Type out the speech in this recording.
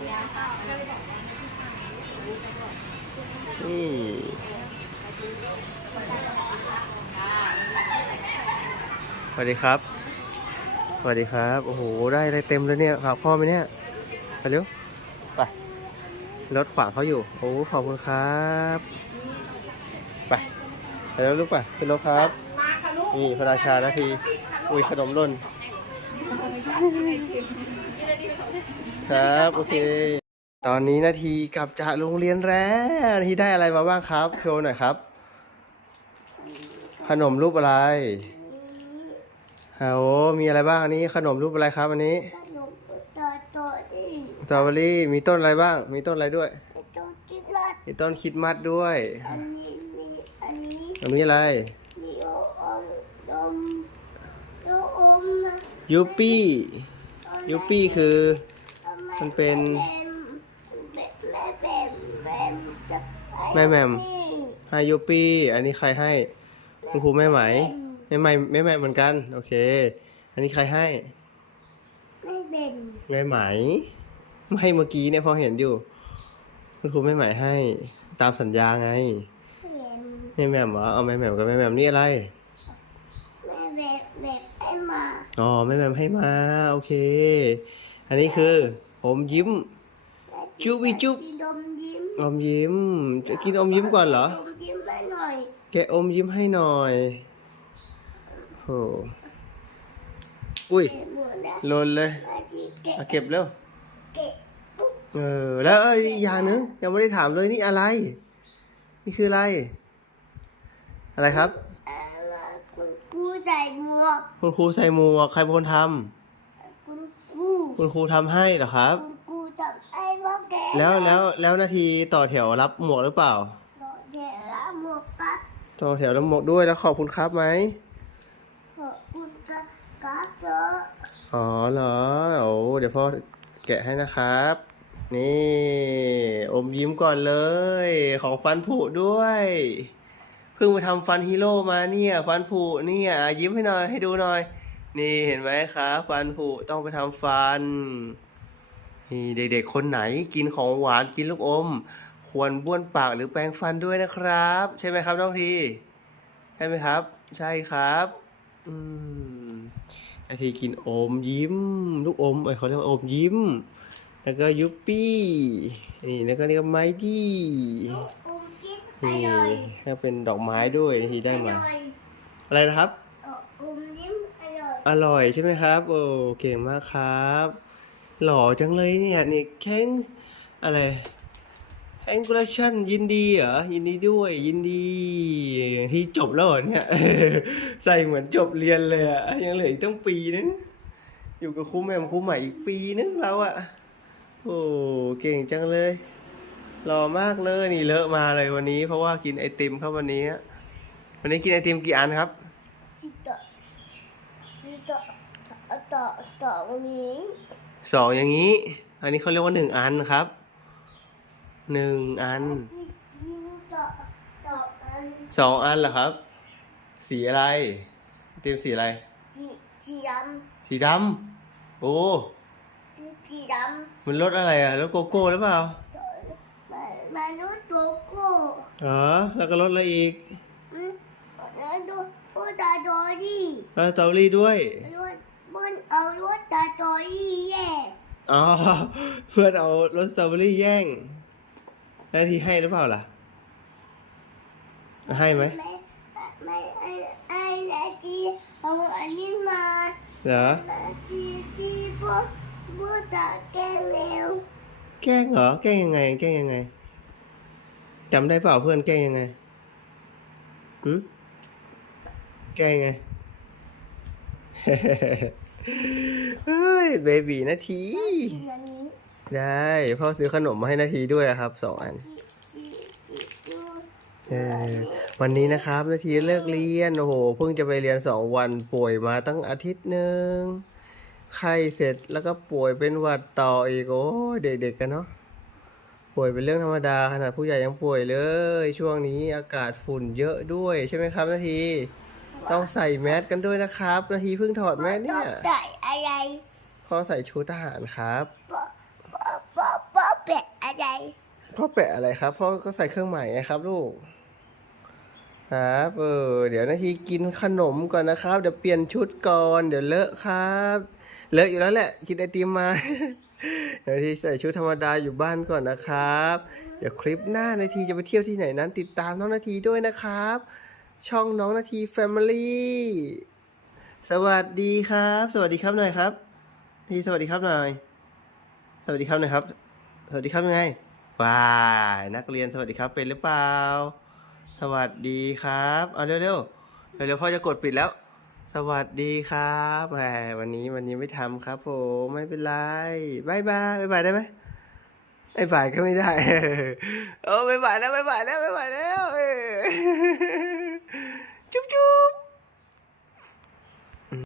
สวัสดีครับ สวัสดีครับ โอ้โห ได้อะไรเต็มเลยเนี่ย ฝากพ่อไหมเนี่ย ไปเร็ว ไป รถขวางเขาอยู่ โอ้ ขอบคุณครับ ไป ไปแล้วลูกไปขึ้นรถครับ นี่พระราชานาที อุ้ยขนมร่น ครับ โอเค ตอนนี้นาทีกลับจากโรงเรียนแล้วนาทีได้อะไรมาบ้างครับโชว์หน่อยครับ ขนมรูปอะไรโอ้มีอะไรบ้างอันนี้ขนมรูปอะไรครับอันนี้ขนมตัวตัวนี่สตรอเบอรี่มีต้นอะไรบ้าง มีต้นอะไรด้วยไอ้ตัวคิดว่ามีต้นคริดมัดด้วย อันนี้มีอันนี้อันนี้อะไรมีโออมดมโออมนะยูปี้ ยูปี้คือ มันเป็น แม่แมมให้ยูปี้ อันนี้ใครให้คุณครูแม่ไหมแม่ไหมแม่ไหมเหมือนกัน โอเค อันนี้ใครให้แม่เป็นแม่ไหม ไม่เมื่อกี้เนี่ยพอเห็นอยู่ คุณครูแม่ไหมให้ ตามสัญญาไงแม่แมมเหรอเอาแม่แมมกับแม่แมมนี่อะไร อ้มาอ๋อแม่แหม่มให้มา โอเค อันนี้คืออมยิ้ม จุ๊บอีจุ๊บดมยิ้มอมยิ้ม จะกินอมยิ้มก่อนเหรอ ดมยิ้มให้หน่อยแกะอมยิ้มให้หน่อยโอ้อุ้ยเก็บหมดแล้วหลนเลยมาจีเก็บเอาเก็บเร็ว เก็บปุ๊บเออ แล้วเอ้ยอีกอย่างหนึ่งยังไม่ได้ถามเลยนี่อะไร นี่คืออะไร อะไรครับอะไร คุณครูใส่หมวกคุณครูใส่หมวกใครเป็นคนทำคุณครูคุณครูทำให้เหรอครับ คุณครูทำไอ้ว่าแกแล้วแล้วแล้วนาทีต่อแถวรับหมวกหรือเปล่ารอเจละหมวกกับต่อแถวรับหมวกด้วยแล้วขอบคุณครับไหมขอบคุณกับกับเจออ๋อเหรอโอ้เดี๋ยวพ่อแกะให้นะครับ นี่ อมยิ้มก่อนเลย ของฟันผุด้วยเพิ่งไปทำฟันฮีโร่มาเนี่ยฟันผุเนี่ยยิ้มให้หน่อยให้ดูหน่อย นี่เห็นไหมครับฟันผุต้องไปทำฟันนี่เด็กๆคนไหนกินของหวานกินลูกอม ควรบ้วนปากหรือแปรงฟันด้วยนะครับ ใช่ไหมครับน้องทีใช่ไหมครับ ใช่ครับอืมนาทีกินอมยิ้ม ลูกอมเอ้ยเขาเรียกว่าอมยิ้ม แล้วก็ยุปปี้นี่แล้วก็นี่ก็ไมดี้ นี่ร่อยแล้วเป็นดอกไม้ด้วยนาทีได้มาอร่อยอะไรนะครับ อมยิ้มอร่อย อร่อยใช่ไหมครับ โอ้เก่งมากครับ หล่อจังเลยเนี่ยนี่แข้งอะไรแองกุลชั่นยินดีเหรอ ยินดีด้วย ยินดี ที่จบแล้วเหรอเนี่ย ใส่เหมือนจบเรียนเลยอะยังเหลืออีกตั้งปีนึง อยู่กับครูแหม่มครูใหม่อีกปีนึงเราอะโอ้เก่งจังเลย หล่อมากเลยนี่เลอะมาเลยวันนี้ เพราะว่ากินไอติมครับวันนี้ วันนี้กินไอติมกี่อันครับจิตต่อจิตต่อต่อต่อวันนี้สองอย่างนี้ อันนี้เขาเรียกว่าหนึ่งอันครับหนึ่งอันยิ้มต่อต่ออันสองอันเหรอครับ สีอะไร เตรียมสีอะไรจีจีดสีดำโอ้ำจีจีดมันรสอะไรอะรสโกโก้หรือเปล่า มามาดูตัวโก้อ๋อแล้วก็รสอะไรอีกอืมมาดูพูดตาโดดีแล้วสตรอเบอรี่ด้วยรถบนเอารถตาโดดีแย่อ๋อเพื่อนเอารสสตรอเบอรี่แย่งแล้วทีให้หรือเปล่าล่ะ ให้ไหมไม่ไม่ไอ้ไอ้ไอ้จีเอาอันนี้มาเหรอจีจีพวกพวกตาแกเร็วแกล้งเหรอ แกล้งยังไง แกล้งยังไง จำได้เปล่าเพื่อนแกล้งยังไงหืมแกล้งยังไง เฮ้ยเบบีนาที ได้พ่อซื้อขนมมาให้นาทีด้วยครับสองอันเออวันนี้นะครับนาทีเลิกเรียน โอ้โห เพิ่งจะไปเรียนสองวันป่วยมาตั้งอาทิตย์หนึ่งไข้เสร็จแล้วก็ป่วยเป็นหวัดต่ออีก โอ้เด็กๆกันเนาะ ป่วยเป็นเรื่องธรรมดาขนาดผู้ใหญ่ยังป่วยเลย ช่วงนี้อากาศฝุ่นเยอะด้วยใช่ไหมครับนาที ต้องใส่แมสกันด้วยนะครับ นาทีเพิ่งถอดแมสเนี่ยใส่อะไรพ่อใส่ชุดทหารครับปอปอปอปอพ่อแปะอะไรครับพ่อก็ใส่เครื่องหมายไงครับลูก ครับเออเดี๋ยวนาทีกินขนมก่อนนะครับ เดี๋ยวเปลี่ยนชุดก่อน เดี๋ยวเลอะครับ เลอะอยู่แล้วแหละ กินไอติมมาเดี๋ยวนาทีใส่ชุดธรรมดาอยู่บ้านก่อนนะครับ เดี๋ยวคลิปหน้านาทีจะไปเที่ยวที่ไหนนั้น ติดตามน้องนาทีด้วยนะครับ ช่องน้องนาทีแฟมิลี่สวัสดีครับ สวัสดีครับหน่อยครับนาทีสวัสดีครับหน่อย สวัสดีครับหน่อยครับ สวัสดีครับยังไงว้ายนักเรียนสวัสดีครับเป็นหรือเปล่า สวัสดีครับ เอาเร็วๆเร็วเร็วๆพ่อจะกดปิดแล้ว สวัสดีครับแหมวันนี้วันนี้ไม่ทำครับผมไม่เป็นไรบายบายบายบายได้ไหมบายบายก็ไม่ได้โอ้บายบายแล้วบายบายแล้วบายบายแล้วจุ๊บจุ๊บ